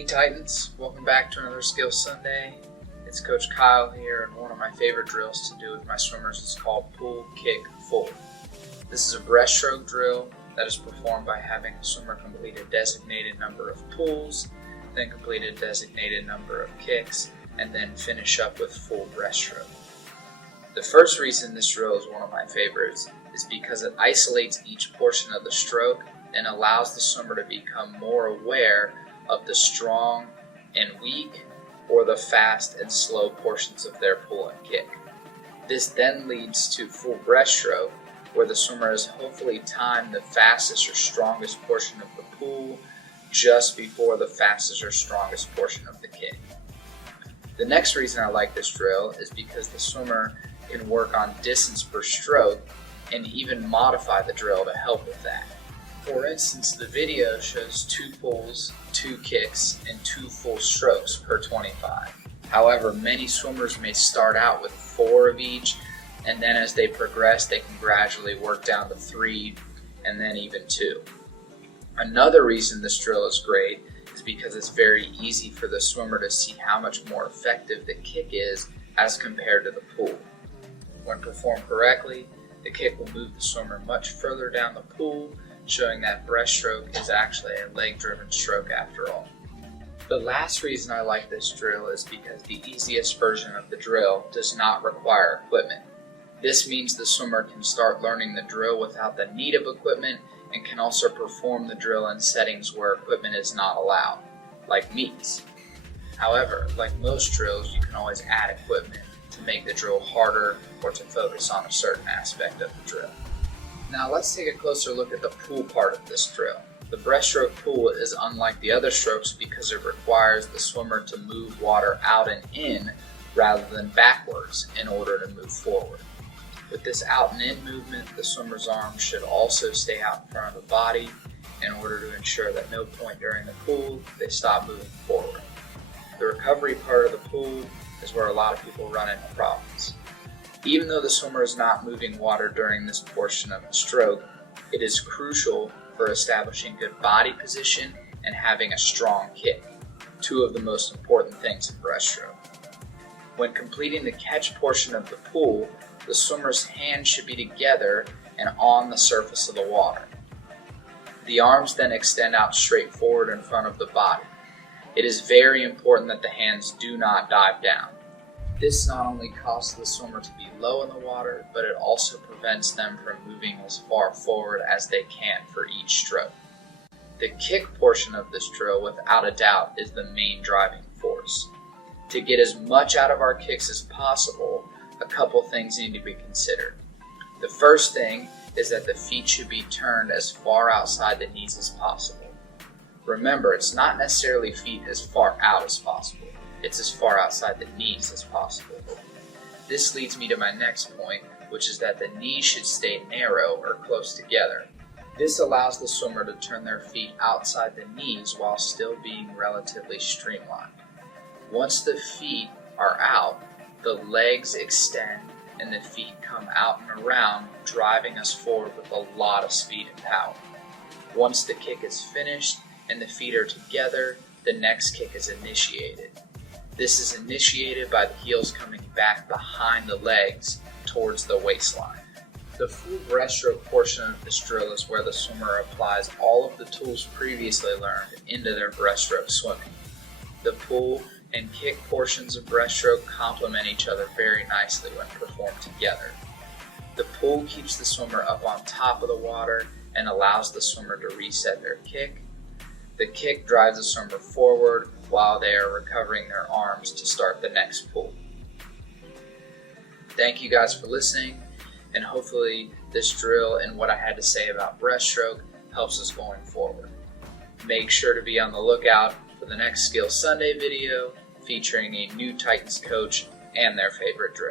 Hey Titans, welcome back to another Skills Sunday. It's Coach Kyle here, and one of my favorite drills to do with my swimmers is called pull, kick, full. This is a breaststroke drill that is performed by having a swimmer complete a designated number of pulls, then complete a designated number of kicks, and then finish up with full breaststroke. The first reason this drill is one of my favorites is because it isolates each portion of the stroke and allows the swimmer to become more aware of the strong and weak or the fast and slow portions of their pull and kick. This then leads to full breaststroke, where the swimmer has hopefully timed the fastest or strongest portion of the pull just before the fastest or strongest portion of the kick. The next reason I like this drill is because the swimmer can work on distance per stroke and even modify the drill to help with that. For instance, the video shows 2 pulls, 2 kicks, and 2 full strokes per 25. However, many swimmers may start out with 4 of each, and then as they progress, they can gradually work down to 3 and then even 2. Another reason this drill is great is because it's very easy for the swimmer to see how much more effective the kick is as compared to the pull. When performed correctly, the kick will move the swimmer much further down the pool, showing that breaststroke is actually a leg-driven stroke after all. The last reason I like this drill is because the easiest version of the drill does not require equipment. This means the swimmer can start learning the drill without the need of equipment and can also perform the drill in settings where equipment is not allowed, like meets. However, like most drills, you can always add equipment to make the drill harder or to focus on a certain aspect of the drill. Now let's take a closer look at the pull part of this drill. The breaststroke pull is unlike the other strokes because it requires the swimmer to move water out and in rather than backwards in order to move forward. With this out and in movement, the swimmer's arms should also stay out in front of the body in order to ensure that no point during the pull they stop moving forward. The recovery part of the pull is where a lot of people run into problems. Even though the swimmer is not moving water during this portion of the stroke, it is crucial for establishing good body position and having a strong kick, 2 of the most important things in breaststroke. When completing the catch portion of the pull, the swimmer's hands should be together and on the surface of the water. The arms then extend out straight forward in front of the body. It is very important that the hands do not dive down. This not only causes the swimmer to be low in the water, but it also prevents them from moving as far forward as they can for each stroke. The kick portion of this drill, without a doubt, is the main driving force. To get as much out of our kicks as possible, a couple things need to be considered. The first thing is that the feet should be turned as far outside the knees as possible. Remember, it's not necessarily feet as far out as possible. It's as far outside the knees as possible. This leads me to my next point, which is that the knees should stay narrow or close together. This allows the swimmer to turn their feet outside the knees while still being relatively streamlined. Once the feet are out, the legs extend and the feet come out and around, driving us forward with a lot of speed and power. Once the kick is finished and the feet are together, the next kick is initiated. This is initiated by the heels coming back behind the legs towards the waistline. The full breaststroke portion of this drill is where the swimmer applies all of the tools previously learned into their breaststroke swimming. The pull and kick portions of breaststroke complement each other very nicely when performed together. The pull keeps the swimmer up on top of the water and allows the swimmer to reset their kick. The kick drives the swimmer forward while they are recovering their arms to start the next pull. Thank you guys for listening, and hopefully this drill and what I had to say about breaststroke helps us going forward. Make sure to be on the lookout for the next Skills Sunday video featuring a new Titans coach and their favorite drill.